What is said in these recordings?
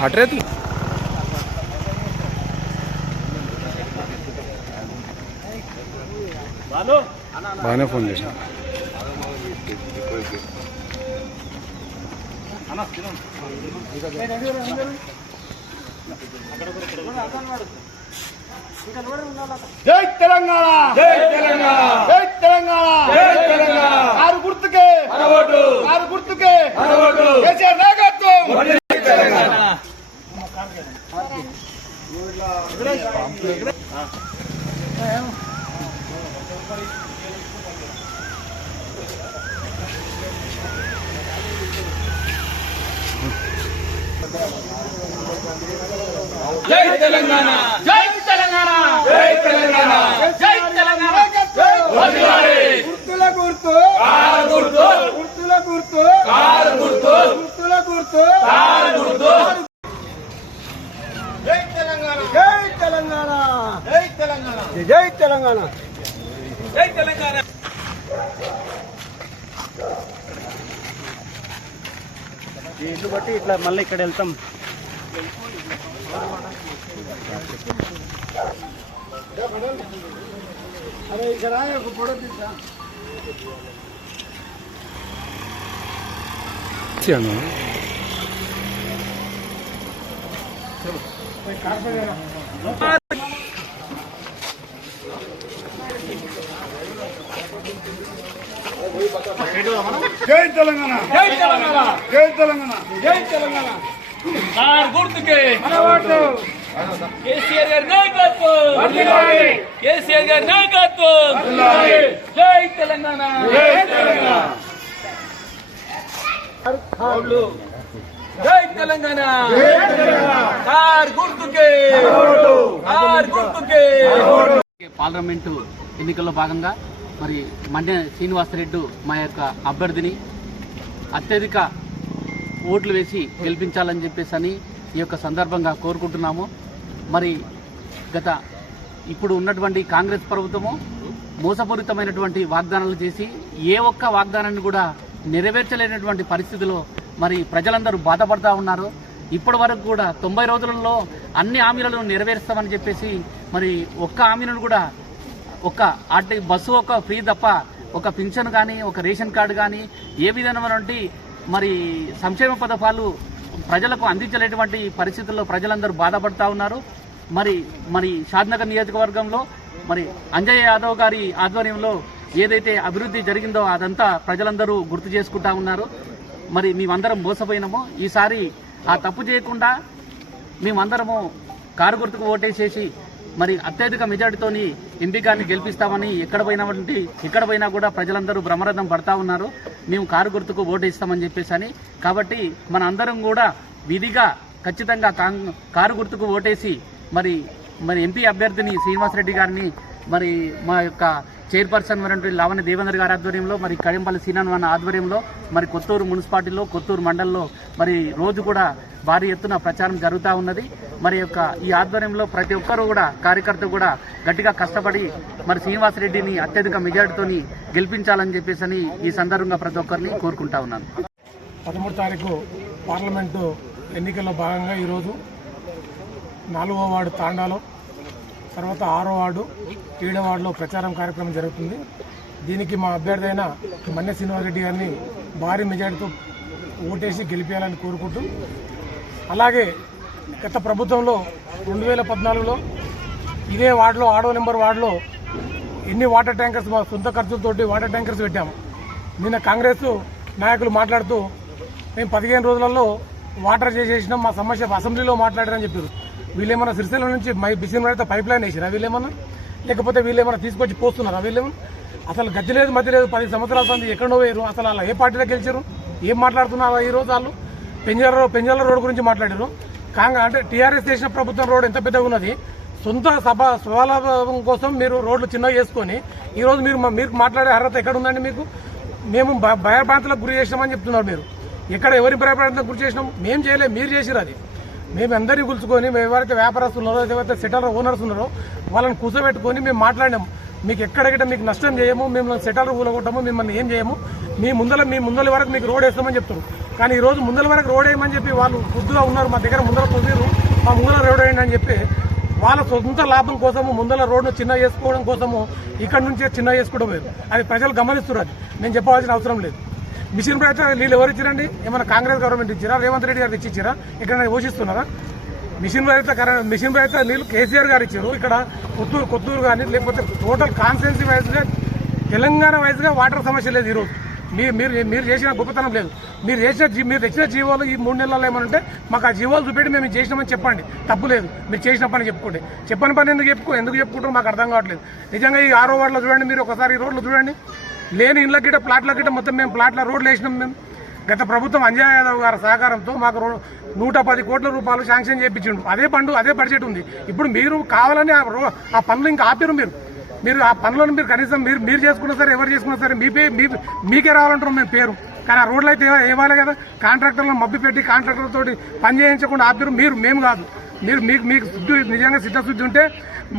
అట్రేతు బాగానే ఫోన్ చేసిన జై తెలంగాణ జై తెలంగాణ జై తెలంగాణ జై తెలంగాణ ఆరు గుర్తుకే అరవోటు ఆరు గుర్తుకే కేసీఆర్ నాయకత్వం జై తెలంగాణ! జై తెలంగాణ! జై తెలంగాణ! జై తెలంగాణ! గుర్తుల గుర్తు! కారు గుర్తు! గుర్తుల గుర్తు! కారు గుర్తు! గుర్తుల గుర్తు! కారు గుర్తు జై తెలంగాణ జై తెలంగాణ. జై తెలంగాణ. జై తెలంగాణ. జై తెలంగాణ. ఇల్లు బట్టి ఇట్లా మళ్ళీ ఇక్కడ వెళ్తాం. అరే ఇక్కడ ఒక ఫోటో తీసా ఇచ్చాను జై తెలంగాణ. జై తెలంగాణ. జై తెలంగాణ. జై తెలంగాణ. కార్ గుర్తుకే. కేసీఆర్ గారి నాయకత్వం. కేసీఆర్ గారి నాయకత్వం. జై తెలంగాణ. జై తెలంగాణ. జై తెలంగాణ! గుర్తుకే! గుర్తుకే! పార్లమెంటు ఎన్నికల్లో భాగంగా మరి మండ్య శ్రీనివాసరెడ్డి మా యొక్క అభ్యర్థిని అత్యధిక ఓట్లు వేసి గెలిపించాలని చెప్పేసి అని ఈ యొక్క సందర్భంగా కోరుకుంటున్నాము. మరి గత ఇప్పుడు ఉన్నటువంటి కాంగ్రెస్ ప్రభుత్వము మోసపూరితమైనటువంటి వాగ్దానాలు చేసి ఏ ఒక్క వాగ్దానాన్ని కూడా నెరవేర్చలేనటువంటి పరిస్థితిలో మరి ప్రజలందరూ బాధపడతా ఉన్నారు. ఇప్పటి వరకు కూడా తొంభై రోజులలో అన్ని హామీలను నెరవేరుస్తామని చెప్పేసి మరి ఒక్క హామీలను కూడా ఒక ఆర్టీ బస్సు ఒక ఫ్రీ తప్ప ఒక పింఛన్ కానీ ఒక రేషన్ కార్డు కానీ ఏ విధమైనటువంటి మరి సంక్షేమ పథకాలు ప్రజలకు అందించలేటువంటి పరిస్థితుల్లో ప్రజలందరూ బాధపడతా ఉన్నారు. మరి మరి షాద్నగర్ నియోజకవర్గంలో మరి అంజయ్ యాదవ్ గారి ఆధ్వర్యంలో ఏదైతే అభివృద్ధి జరిగిందో అదంతా ప్రజలందరూ గుర్తు చేసుకుంటా ఉన్నారు. మరి మేమందరం మోసపోయినామో ఈసారి ఆ తప్పు చేయకుండా మేమందరము కారు గుర్తుకు ఓటేసేసి మరి అత్యధిక మెజార్టీతోని ఎంపీ గారిని గెలిపిస్తామని ఎక్కడ పోయినటువంటి ఎక్కడ పోయినా కూడా ప్రజలందరూ బ్రహ్మరథం పడతా ఉన్నారు. మేము కారు గుర్తుకు ఓటేస్తామని చెప్పేసి అని. కాబట్టి మన అందరం కూడా విధిగా ఖచ్చితంగా కాంగ్- కారు గుర్తుకు ఓటేసి మరి మరి ఎంపీ అభ్యర్థిని శ్రీనివాసరెడ్డి గారిని మరి మా యొక్క చైర్పర్సన్ అయినటువంటి లావణ్య దేవేంద్ర గారి ఆధ్వర్యంలో మరి కడింపల్లి సీనాన్ వన్ ఆధ్వర్యంలో మరి కొత్తూరు మున్సిపాలిటీలో కొత్తూరు మండలంలో మరి రోజు కూడా భారీ ఎత్తున ప్రచారం జరుగుతూ ఉన్నది. మరి యొక్క ఈ ఆధ్వర్యంలో ప్రతి ఒక్కరూ కూడా కార్యకర్త కూడా గట్టిగా కష్టపడి మరి శ్రీనివాసరెడ్డిని అత్యధిక మెజార్టీతోని గెలిపించాలని చెప్పేసి ఈ సందర్భంగా ప్రతి ఒక్కరిని కోరుకుంటా ఉన్నాను. పదమూడు తారీఖు పార్లమెంటు ఎన్నికల్లో భాగంగా ఈరోజు నాలుగో వార్డు తాండాలో తర్వాత ఆరో వార్డు ఏడో వార్డులో ప్రచారం కార్యక్రమం జరుగుతుంది. దీనికి మా అభ్యర్థి అయిన మన్య శ్రీనివాసరెడ్డి గారిని భారీ మెజార్టీతో ఓటేసి గెలిపేయాలని కోరుకుంటూ అలాగే గత ప్రభుత్వంలో రెండు వేల పద్నాలుగులో ఇదే వార్డులో ఆడో నెంబర్ వార్డులో ఎన్ని వాటర్ ట్యాంకర్స్ మా సొంత ఖర్చులతోటి వాటర్ ట్యాంకర్స్ పెట్టాము. నిన్న కాంగ్రెస్ నాయకులు మాట్లాడుతూ మేము పదిహేను రోజులలో వాటర్ చేసేసినాం మా సమస్య అసెంబ్లీలో మాట్లాడారని చెప్పారు. వీళ్ళేమన్నా సిరిసిల్ల నుంచి మై బిసినైతే పైప్ లైన్ వేసిరా వీళ్ళేమన్నా? లేకపోతే వీళ్ళేమన్నా తీసుకొచ్చి పోస్తున్నారా వీళ్ళేమన్నా? అసలు గతి లేదు మధ్య లేదు పది సంవత్సరాల సంది ఎక్కడో వేరు అసలు అలా ఏ పార్టీలో గెలిచారు ఏం మాట్లాడుతున్నారు ఈ రోజు వాళ్ళు? పెంజల పెంజల రోడ్ గురించి మాట్లాడారు కాంగ్రెస్ అంటే టీఆర్ఎస్ చేసిన ప్రభుత్వం రోడ్ ఎంత పెద్దగా ఉన్నది? సొంత సభ స్వలాభం కోసం మీరు రోడ్లు చిన్నవి చేసుకొని ఈరోజు మీరు మీరు మాట్లాడే అర్హత ఎక్కడ ఉందండి మీకు? మేము భయ భయభ్రాంతులకు గురి చేసినామని చెప్తున్నారు మీరు. ఎక్కడ ఎవరి భయభ్రాంతులకు గురి చేసినాం? మేము చేయలేము మీరు చేసిరు అది. మేము అందరినీ కూల్చుకొని మేము ఎవరైతే వ్యాపారస్తులు ఉన్నారో ఎవరైతే సెటల్ ఓనర్స్ ఉన్నారో వాళ్ళని కూర్చోబెట్టుకొని మేము మాట్లాడినాం. మీకు ఎక్కడెక్కడ మీకు నష్టం చేయము మేము సెటల్ కూలగొట్టము మిమ్మల్ని ఏం చేయము. మీ ముందర మీ ముందల వరకు మీకు రోడ్ వేస్తామని చెప్తారు కానీ ఈ రోజు ముందల వరకు రోడ్ వేయమని చెప్పి వాళ్ళు బుద్ధిగా ఉన్నారు మా దగ్గర ముందర తొమ్మిది మా ముందర రోడ్ వేయండి అని చెప్పి వాళ్ళ సొంత లాభం కోసము ముందల రోడ్ను చిన్న చేసుకోవడం కోసము ఇక్కడ నుంచే చిన్న చేసుకోవడం లేదు. అది ప్రజలు గమనిస్తున్నారు అది. నేను చెప్పవలసిన అవసరం లేదు. మిషన్ ప్రయత్నం నీళ్ళు ఎవరు ఇచ్చారండి? ఏమైనా కాంగ్రెస్ గవర్నమెంట్ ఇచ్చారా? రేవంత్ రెడ్డి గారు ఇచ్చిచ్చారా ఇక్కడ ఘోషిస్తున్నారా మిషన్ రైత కరెంట్ మిషన్ రైత నీళ్ళు కేసీఆర్ గారు ఇచ్చారు. ఇక్కడ కొత్తూరు కొత్తూరు కానీ లేకపోతే టోటల్ కాన్స్టిట్యున్సీ వైజ్గా తెలంగాణ వైజ్గా వాటర్ సమస్య లేదు ఈరోజు. మీరు మీరు మీరు చేసిన గొప్పతనం లేదు. మీరు చేసిన జీ- మీరు తెచ్చిన జీవోలు ఈ మూడు నెలల్లో ఏమంటే మాకు ఆ జీవోలు చూపెట్టి మేము చేసినామని చెప్పండి. తప్పు లేదు. మీరు చేసిన పని చెప్పుకోండి. చెప్పని పని ఎందుకు చెప్పుకో ఎందుకు చెప్పుకుంటారో మాకు అర్థం కావట్లేదు. నిజంగా ఈ ఆరో వార్డులో చూడండి మీరు ఒకసారి ఈ రోడ్లు చూడండి. లేని ఇళ్ళ గిట్ట ప్లాట్ల గిట్ట మొత్తం మేము ప్లాట్ల రోడ్లు వేసినాం మేము. గత ప్రభుత్వం అంజయ్ యాదవ్ గారి సహకారంతో మాకు రో- నూట పది కోట్ల రూపాయలు శాంక్షన్ చేయించిండు. అదే పండు అదే బడ్జెట్ ఉంది. ఇప్పుడు మీరు కావాలని ఆ రో- ఆ పనులు ఇంకా ఆపారు మీరు. మీరు ఆ పనులను మీరు కనీసం మీరు మీరు చేసుకున్నా సరే ఎవరు చేసుకున్నా సరే మీ పే మీకే రావాలంటారు మేము పేరు. కానీ ఆ రోడ్లు అయితే ఇవ్వాలి కదా. కాంట్రాక్టర్లను మబ్బి పెట్టి కాంట్రాక్టర్లతో పని చేయించకుండా ఆపారు. మీరు మేము కాదు. మీరు మీకు మీకు శుద్ధి నిజంగా సిద్ధశుద్ధి ఉంటే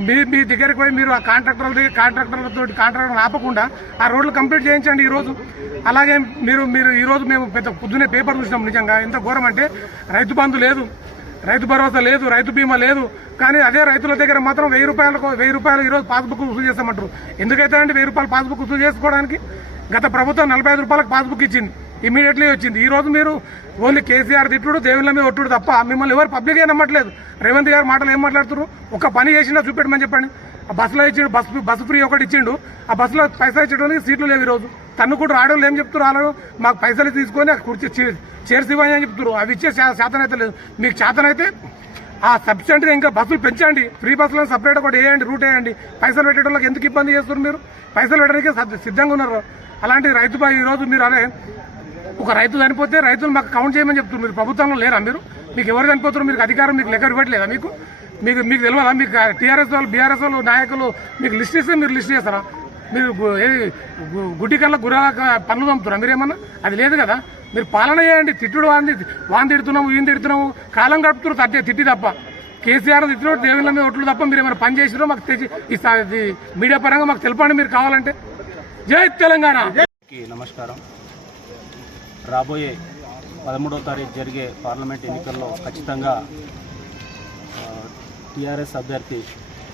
మీ మీ దగ్గరికి పోయి మీరు ఆ కాంట్రాక్టర్ల దగ్గర కాంట్రాక్టర్లతో కాంట్రాక్టర్ ఆపకుండా ఆ రోడ్లు కంప్లీట్ చేయించండి ఈరోజు. అలాగే మీరు మీరు ఈరోజు మేము పెద్ద పొద్దునే పేపర్ చూసినాం నిజంగా. ఎంత ఘోరం అంటే రైతు బంధు లేదు రైతు భరోసా లేదు రైతు బీమా లేదు. కానీ అదే రైతుల దగ్గర మాత్రం వెయ్యి రూపాయలకు వెయ్యి రూపాయలు ఈరోజు పాస్బుక్ వసూలు చేస్తామంటారు. ఎందుకైతే అండి వెయ్యి రూపాయలు పాస్బుక్ వసూలు చేసుకోవడానికి గత ప్రభుత్వం నలభై ఐదు రూపాయలకు పాస్బుక్ ఇచ్చింది. ఇమీడియట్లీ వచ్చింది. ఈ రోజు మీరు ఓన్లీ కేసీఆర్ తిట్టుడు దేవుళ్ళ మీద ఒట్టుడు తప్ప మిమ్మల్ని ఎవరు పబ్లిక్ నమ్మట్లేదు. రేవంత్ గారు మాటలు ఏం మాట్లాడుతున్నారు? ఒక పని చేసినా చూపెట్టమని చెప్పండి. ఆ బస్సులో ఇచ్చిండు బస్ బస్సు ఫ్రీ ఒకటి ఇచ్చిండు. ఆ బస్సులో పైసలు ఇచ్చడానికి సీట్లు లేవు ఈ రోజు తన్ను కూడా ఆడవాళ్ళు ఏం చెప్తారు వాళ్ళు మాకు పైసలు తీసుకొని కుర్చీ చే- చైర్స్ ఇవ్వని అని చెప్తున్నారు. అవి ఇచ్చే శా- శాతనైతే లేదు. మీకు చేతనైతే ఆ సబ్సిడీ ఇంకా బస్సులు పెంచండి. ఫ్రీ బస్సులను సపరేట్ ఒకటి వేయండి రూట్ వేయండి. పైసలు పెట్టేటోళ్ళకి ఎందుకు ఇబ్బంది చేస్తున్నారు మీరు? పైసలు పెట్టడానికి సిద్ధంగా ఉన్నారు. అలాంటి రైతు బా- ఈ రోజు మీరు అదే ఒక రైతు చనిపోతే రైతులు మాకు కౌంట్ చేయమని చెప్తున్నారు. మీరు ప్రభుత్వంలో లేరా మీరు? మీకు ఎవరు చనిపోతారు? మీకు అధికారం మీకు లెక్క ఇవ్వట్లేదా మీకు? మీకు మీకు తెలియదా మీకు టీఆర్ఎస్ వాళ్ళు బీఆర్ఎస్ వాళ్ళు నాయకులు మీకు లిస్ట్ ఇస్తే మీరు లిస్ట్ చేస్తారా? మీరు గు- గుడ్డి కళ్ళ గుర్రాల పనులు పంపుతున్నారా మీరేమన్నా అది లేదు కదా. మీరు పాలన చేయండి. తిట్టుడు వాంది వాన్ తిడుతున్నాము ఈయన తిడుతున్నాము కాలం గడుపుతున్నారు తట్టే తిట్టి తప్ప. కేసీఆర్ తిట్టినట్టు దేవుళ్ళ మీద ఒట్లు తప్ప మీరు ఏమైనా పని చేసిరో మాకు తెచ్చి మీడియా పరంగా మాకు తెలపండి మీరు కావాలంటే. జై తెలంగాణ! నమస్కారం. రాబోయే పదమూడవ తారీఖు జరిగే పార్లమెంట్ ఎన్నికల్లో ఖచ్చితంగా టీఆర్ఎస్ అభ్యర్థి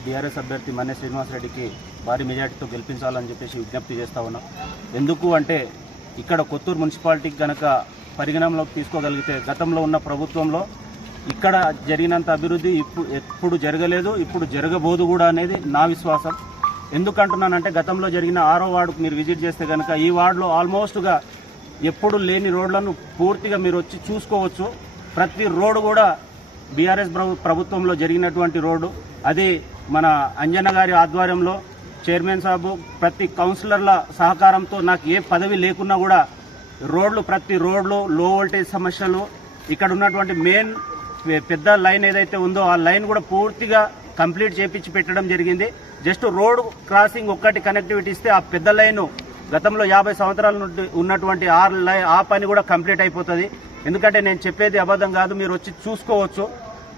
టీఆర్ఎస్ అభ్యర్థి మన్నే శ్రీనివాసరెడ్డికి భారీ మెజార్టీతో గెలిపించాలని చెప్పేసి విజ్ఞప్తి చేస్తా ఉన్నాం. ఎందుకు అంటే ఇక్కడ కొత్తూరు మున్సిపాలిటీకి గనక పరిగణంలోకి తీసుకోగలిగితే గతంలో ఉన్న ప్రభుత్వంలో ఇక్కడ జరిగినంత అభివృద్ధి ఇప్పుడు ఎప్పుడు జరగలేదు ఇప్పుడు జరగబోదు కూడా అనేది నా విశ్వాసం. ఎందుకంటున్నానంటే గతంలో జరిగిన ఆరో వార్డుకు మీరు విజిట్ చేస్తే కనుక ఈ వార్డులో ఆల్మోస్ట్గా ఎప్పుడు లేని రోడ్లను పూర్తిగా మీరు వచ్చి చూసుకోవచ్చు. ప్రతి రోడ్డు కూడా బీఆర్ఎస్ ప్రభుత్వంలో జరిగినటువంటి రోడ్డు. అది మన అంజన గారి ఆధ్వర్యంలో చైర్మన్ సాబు ప్రతి కౌన్సిలర్ల సహకారంతో నాకు ఏ పదవి లేకున్నా కూడా రోడ్లు ప్రతి రోడ్లు లో వోల్టేజ్ సమస్యలు ఇక్కడ ఉన్నటువంటి మెయిన్ పెద్ద లైన్ ఏదైతే ఉందో ఆ లైన్ కూడా పూర్తిగా కంప్లీట్ చేపించి పెట్టడం జరిగింది. జస్ట్ రోడ్ క్రాసింగ్ ఒక్కటి కనెక్టివిటీ ఇస్తే ఆ పెద్ద లైన్ గతంలో యాభై సంవత్సరాల నుండి ఉన్నటువంటి ఆ ఆ పని కూడా కంప్లీట్ అయిపోతుంది. ఎందుకంటే నేను చెప్పేది అబద్ధం కాదు మీరు వచ్చి చూసుకోవచ్చు.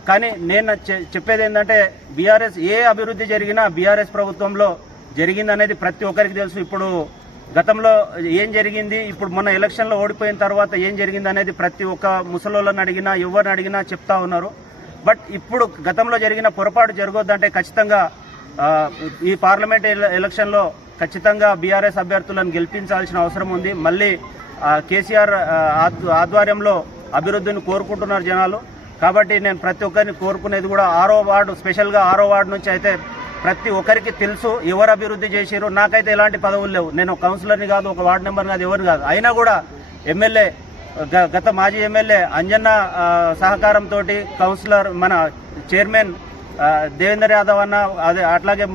కానీ నేను చెప్పేది ఏంటంటే బీఆర్ఎస్ ఏ అభివృద్ధి జరిగినా బీఆర్ఎస్ ప్రభుత్వంలో జరిగిందనేది ప్రతి ఒక్కరికి తెలుసు. ఇప్పుడు గతంలో ఏం జరిగింది ఇప్పుడు మొన్న ఎలక్షన్లో ఓడిపోయిన తర్వాత ఏం జరిగింది అనేది ప్రతి ఒక్క ముసలోళ్ళని అడిగినా ఎవరిని అడిగినా చెప్తా ఉన్నారు. బట్ ఇప్పుడు గతంలో జరిగిన పొరపాటు జరగొద్దంటే ఖచ్చితంగా ఈ పార్లమెంట్ ఎలక్షన్లో ఖచ్చితంగా బీఆర్ఎస్ అభ్యర్థులను గెలిపించాల్సిన అవసరం ఉంది. మళ్ళీ కేసీఆర్ ఆధ్వర్యంలో అభివృద్ధిని కోరుకుంటున్నారు జనాలు. కాబట్టి నేను ప్రతి ఒక్కరిని కోరుకునేది కూడా ఆరో వార్డు స్పెషల్గా ఆరో వార్డు నుంచి అయితే ప్రతి ఒక్కరికి తెలుసు ఎవరు అభివృద్ధి చేశారు నాకైతే ఎలాంటి పదవులు లేవు. నేను కౌన్సిలర్ని కాదు ఒక వార్డు మెంబర్ని కాదు ఎవరిని కాదు. అయినా కూడా ఎమ్మెల్యే గ- గత మాజీ ఎమ్మెల్యే అంజన్న సహకారంతో కౌన్సిలర్ మన చైర్మన్ దేవేందర్ యాదవ్ అన్న అదే అట్లాగే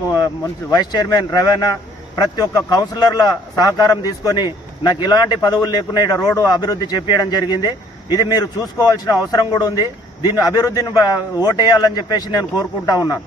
వైస్ చైర్మన్ రవణ ప్రతి ఒక్క కౌన్సిలర్ల సహకారం తీసుకొని నాకు ఎలాంటి పదవులు లేకుండా ఇక్కడ రోడ్డు అభివృద్ధి చెప్పేయడం జరిగింది. ఇది మీరు చూసుకోవాల్సిన అవసరం కూడా ఉంది. దీన్ని అభివృద్ధిని ఓటేయాలని చెప్పేసి నేను కోరుకుంటా ఉన్నాను.